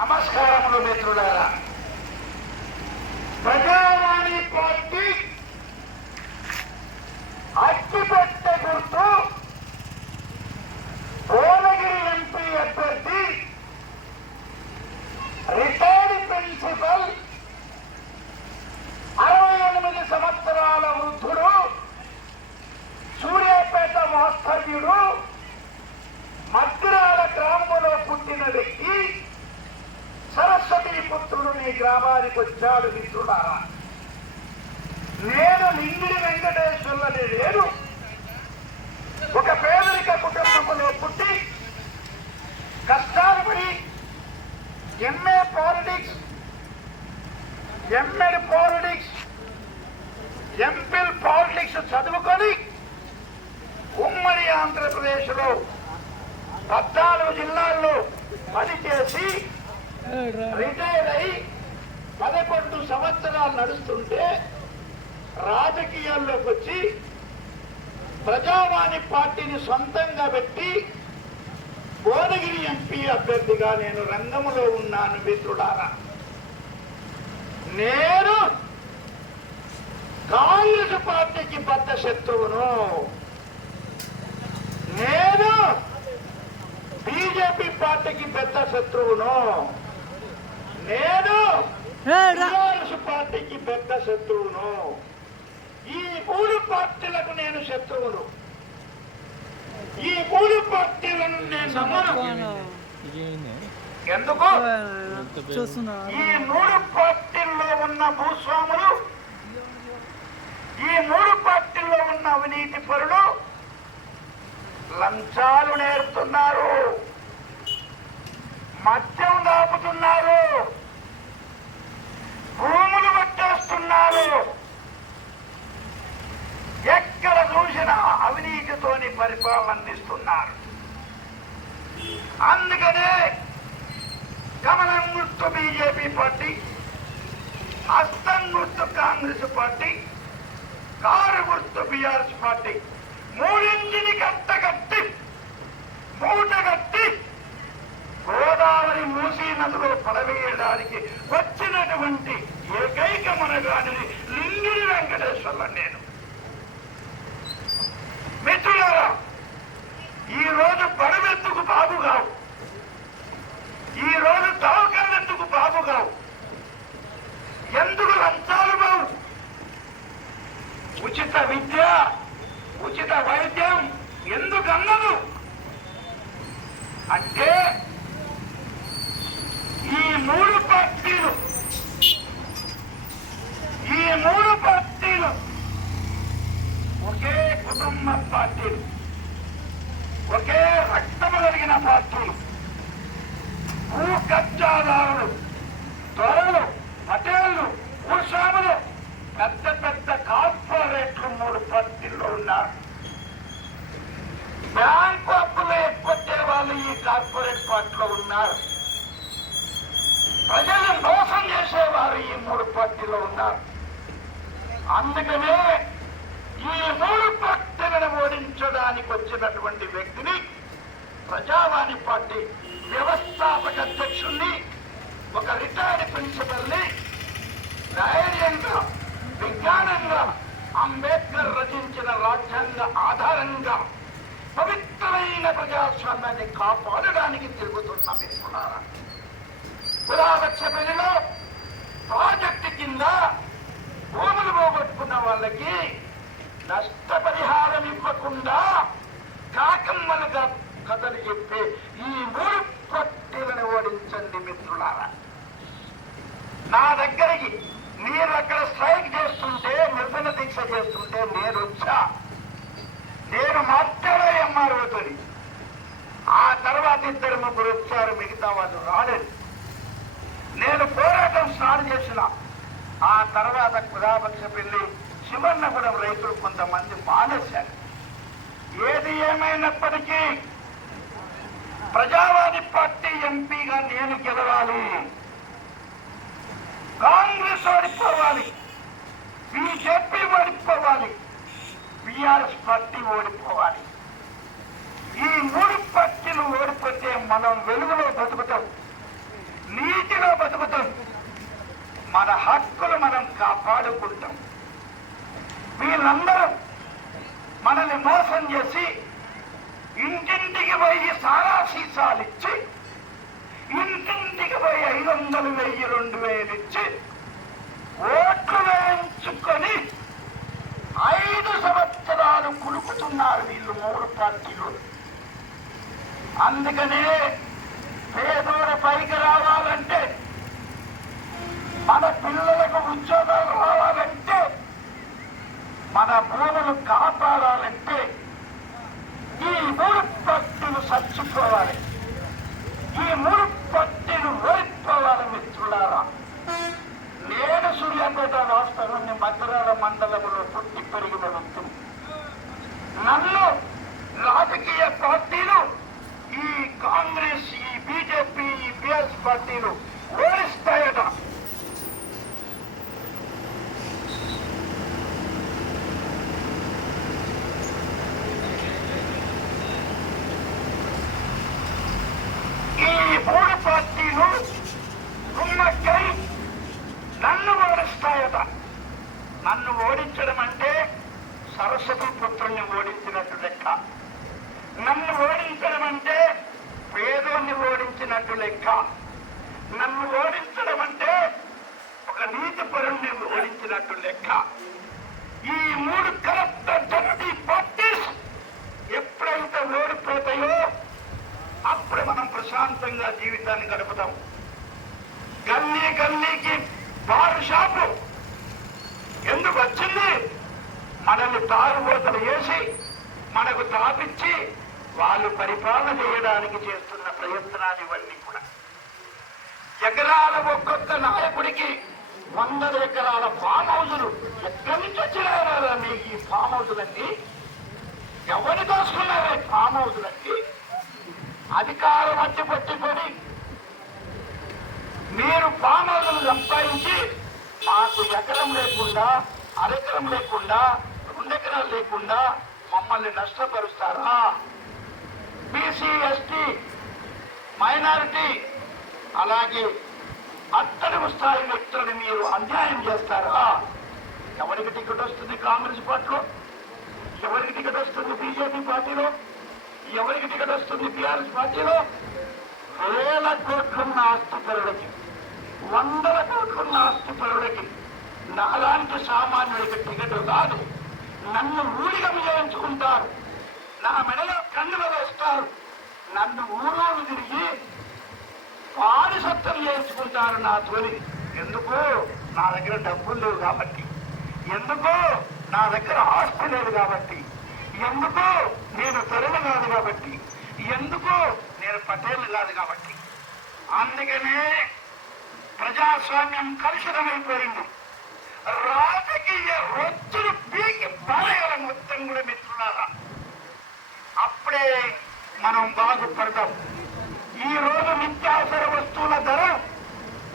నమస్కారములు మిత్రులారా. ప్రజావాణి పార్టీ అట్టిపెట్టె గుర్తు భువనగిరి ఎంపీ అభ్యర్థి రిటైర్డ్ ప్రిన్సిపల్ 68 సంవత్సరాల వృద్ధుడు, సూర్యాపేట వాస్తవ్యుడు, మద్దిరాల గ్రామంలో పుట్టిన వ్యక్తి సరస్వతి పుత్రుడు నీ గ్రామానికి వచ్చాడు. మిత్రులారా, నేను లింగిడి వెంకటేశ్వర్లని లేను. ఒక పేదరిక కుటుంబంలో పుట్టి కష్టాలు పడి MA politics, MEd politics, MPhil politics చదువుకొని ఉమ్మడి ఆంధ్రప్రదేశ్లో 14 జిల్లాల్లో పనిచేసి రిటైర్ అయి 11 సంవత్సరాలు నడుస్తుంటే రాజకీయాల్లోకి వచ్చి ప్రజావాణి పార్టీని సొంతంగా పెట్టి భువనగిరి ఎంపీ అభ్యర్థిగా నేను రంగంలో ఉన్నాను. మిత్రులారా, నేను కాంగ్రెస్ పార్టీకి బద్ద శత్రువును. నేను బీజేపీ పార్టీకి పెద్ద శత్రువును. నేను టీఆర్ఎస్ పార్టీకి పెద్ద శత్రువును. ఈ 3 పార్టీలకు నేను శత్రువును. ఈ 3 పార్టీలను నేను నమ్మను. ఎందుకు? ఈ 3 పార్టీల్లో ఉన్న భూస్వాములు, ఈ 3 పార్టీల్లో ఉన్న అవినీతి పరులు లంచాలు నేర్పుతున్నారు, మద్యం దాపుతున్నారు, భూములు పట్టేస్తున్నారు. ఎక్కడ చూసినా అవినీతితోని పరిపాలన అందిస్తున్నారు. అందుకనే కమలం గుర్తు బీజేపీ పార్టీ, హస్తం గుర్తు కాంగ్రెస్ పార్టీ, కారు గుర్తు బీఆర్ఎస్ పార్టీ, మూడింటిని కట్టగట్టి మూటగట్టి గోదావరి మూసీ నదిలో పడవేయడానికి వచ్చినటువంటి ఏకైక మనగాడిని లింగిడి వెంకటేశ్వర్ల నేను. మిత్రులారా, ఈ రోజు పడవెత్తుకు బాబుగావు, ఈ రోజు దవాఖానెందుకు బాబుగావు, ఎందుకు లంచాలు బావు? ఉచిత విద్య, ఉచిత వైద్యం ఎందుకు అన్నదు అంటే ఈ 3 పార్టీలు ఒకే కుటుంబ పార్టీలు, ఒకే రక్తము కలిగిన పార్టీలు, భూ కబ్జాదారులు, దొరలు, పటేళ్లు, భూస్వాములు, పెద్ద పెద్ద కార్పొరేట్లు 3 పార్టీల్లో ఉన్నారు. బ్యాంకు అప్పులు ఎక్కొట్టే వాళ్ళు ఈ కార్పొరేట్ పార్టీలో ఉన్నారు. ప్రజలు మోసం చేసేవారు ఈ 3 పార్టీలో ఉన్నారు. అందుకనే ఈ 3 పార్టీలను ఓడించడానికి వచ్చినటువంటి వ్యక్తిని, ప్రజావాణి పార్టీ వ్యవస్థాపక అధ్యక్షుడిని, ఒక రిటైర్డ్ ప్రిన్సిపల్ని ధైర్యంగా, విజ్ఞానంగా అంబేద్కర్ రచించిన రాజ్యాంగ ఆధారంగా పవిత్రమైన ప్రజాస్వామ్యాన్ని కాపాడడానికి తిరుగుతున్న మిత్రులారా, కులావచ్చపల్లిలో ప్రాజెక్టు కింద భూములు పోగొట్టుకున్న వాళ్ళకి నష్టపరిహారం ఇవ్వకుండా కాకమ్మలుగా కథలు చెప్పే ఈ 3 పార్టీలను ఓడించండి మిత్రులారా. నా దగ్గరికి మీరు అక్కడ స్ట్రైక్ చేస్తుంటే, నిరసన దీక్ష చేస్తుంటే నేను వచ్చా. నేను మాట్లాడే ఎంఆర్ఓతో. ఆ తర్వాత 2-3 వచ్చారు, మిగతా వాళ్ళు రాలేదు. నేను పోరాటం స్టార్ట్ చేసిన ఆ తర్వాత కులాపక్ష పెళ్లి శివన్నగూడెం రైతులు కొంతమంది మానేశారు. ఏది ఏమైనప్పటికీ ప్రజావాణి పార్టీ ఎంపీగా నేను గెలవాలి, కాంగ్రెస్ ఓడిపోవాలి, బీజేపీ ఓడిపోవాలి, బీఆర్ఎస్ పార్టీ ఓడిపోవాలి. ఈ 3 పార్టీలు ఓడిపోతే మనం వెలుగులో బతుకుతాం. నీ వాడుకుంటాం. వీళ్ళందరూ మనల్ని మోసం చేసి ఇంటింటికి పోయి సారా సీసాలు ఇచ్చి, ఇంటింటికి పోయి 500, 1000, 2000 ఇచ్చి ఓట్లు వేయించుకొని 5 సంవత్సరాలు కులుకుతున్నారు వీళ్ళు 3 పార్టీలు. అందుకనే పేదోడ పైకి రావాలంటే, మన పిల్లలకు ఉద్యోగాలు రావాలంటే, మన భూములు కాపాడాలంటే ఈ 3 పార్టీలు చచ్చిపోవాలి. ఈ 3 పార్టీలు ఓడిపోవాలి. మిత్రులారా, నేను సూర్యాపేట రాష్ట్రంలోని మద్రాల మండలంలో పుట్టి పెరిగిన వ్యక్తిని. నన్ను రాజకీయ పార్టీలు, ఈ కాంగ్రెస్, ఈ బీజేపీ, ఈ బిఎస్ పార్టీలు ఓడిస్తాయట. ఈ 3 పార్టీలు గుమ్మక్కై నన్ను ఓడిస్తాయట. నన్ను ఓడించడం అంటే సరస్వతి పుత్రుణ్ణి ఓడించినట్టు లెక్క. నన్ను ఓడించడం అంటే పేదోన్ని ఓడించినట్టు లెక్క. నన్ను ఓడించడం అంటే ఒక నీతి పరుణ్ణి ఓడించినట్టు లెక్క. ఈ 3 కరెక్ట్ డర్టీ పార్టీస్ ఎప్పుడైతే ఓడిపోతాయో అప్పుడు మనం ప్రశాంతంగా జీవితాన్ని గడుపుతాం. గల్లీ గల్లీకి బారు షాపు ఎందుకు వచ్చింది? మనల్ని తాగుబోతలు వేసి, మనకు తాపిచ్చి వాళ్ళు పరిపాలన చేయడానికి చేస్తున్న ప్రయత్నాలు ఇవన్నీ కూడా. ఎకరాల ఒక్కొక్క నాయకుడికి 100 ఎకరాల ఫామ్ హౌజులు. ఎక్కడి నుంచి వచ్చినారా మీకు ఈ ఫామ్ హౌజులన్నీ? ఎవరి దోసుకున్నారా ఈ ఫామ్ హౌజులన్నీ? అధికారం వచ్చి పట్టుకొని మీరు ఫామ్ హౌజులు సంపాదించి మాకు ఎకరం లేకుండా, అరెకరం లేకుండా, 2 ఎకరాలు లేకుండా మమ్మల్ని నష్టపరుస్తారా? బీసీ, ఎస్టీ, మైనారిటీ, అలాగే అట్టడుగు స్థాయి వ్యక్తులను మీరు అన్యాయం చేస్తారా? ఎవరికి టికెట్ వస్తుంది కాంగ్రెస్ పార్టీలో? ఎవరికి టికెట్ వస్తుంది బీజేపీ పార్టీలో? ఎవరికి టికెట్ వస్తుంది టీఆర్ఎస్ పార్టీలో? 1000 కోట్లున్న ఆస్తిపరులకి, 100 కోట్లున్న ఆస్తిపరులకి, నాలాంటి సామాన్యుడికి టికెట్ కాదు. నన్ను ఊరిగా చేయించుకుంటారు, నా మెడలో కన్నులు వేస్తారు, నన్ను ఊరూరు తిరిగి బానిసత్వం చేయించుకుంటారు నా తోలి. ఎందుకు? నా దగ్గర డబ్బులు లేవు కాబట్టి. ఎందుకు? నా దగ్గర ఆస్తి లేదు కాబట్టి. ఎందుకు? నేను తరుణ కాదు కాబట్టి. ఎందుకు? నేను పటేల్ కాదు కాబట్టి. అందుకనే ప్రజాస్వామ్యం కలుషితమైపోయింది. రాజకీయ రొచ్చులు పీకి పారేయాల మొత్తం కూడా. మిత్రులారా, అప్పుడే మనం బాగుపడతాం. ఈ రోజు నిత్యావసర వస్తువుల ధర,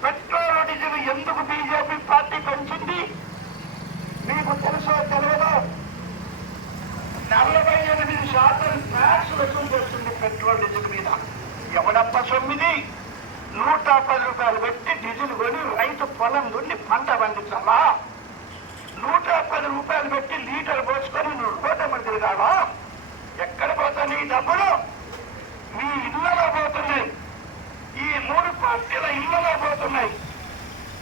పెట్రోల్, డీజిల్ ఎందుకు బీజేపీ పార్టీ పెంచింది మీకు తెలుసో తెలియదో? 48% ట్యాక్స్ వసూలు చేస్తుంది పెట్రోల్, డీజిల్ మీద. ఎవడబ్బ సొమ్మిది? 110 రూపాయలు పెట్టి డీజిల్ కొని రైతు పొలం నుండి పంట పండించాలా? 110 రూపాయలు పెట్టి లీటర్ పోసుకొని నువ్వు రోడ్డు మీద తిరగాలా? ఎక్కడ పోతాయి ఈ డబ్బులు? మీ ఇళ్లలో పోతున్నాయి. ఈ 3 పార్టీల ఇళ్లలో పోతున్నాయి.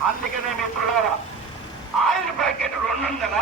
అందుకనే మిత్రులారా, ఆయిల్ ప్యాకెట్ 200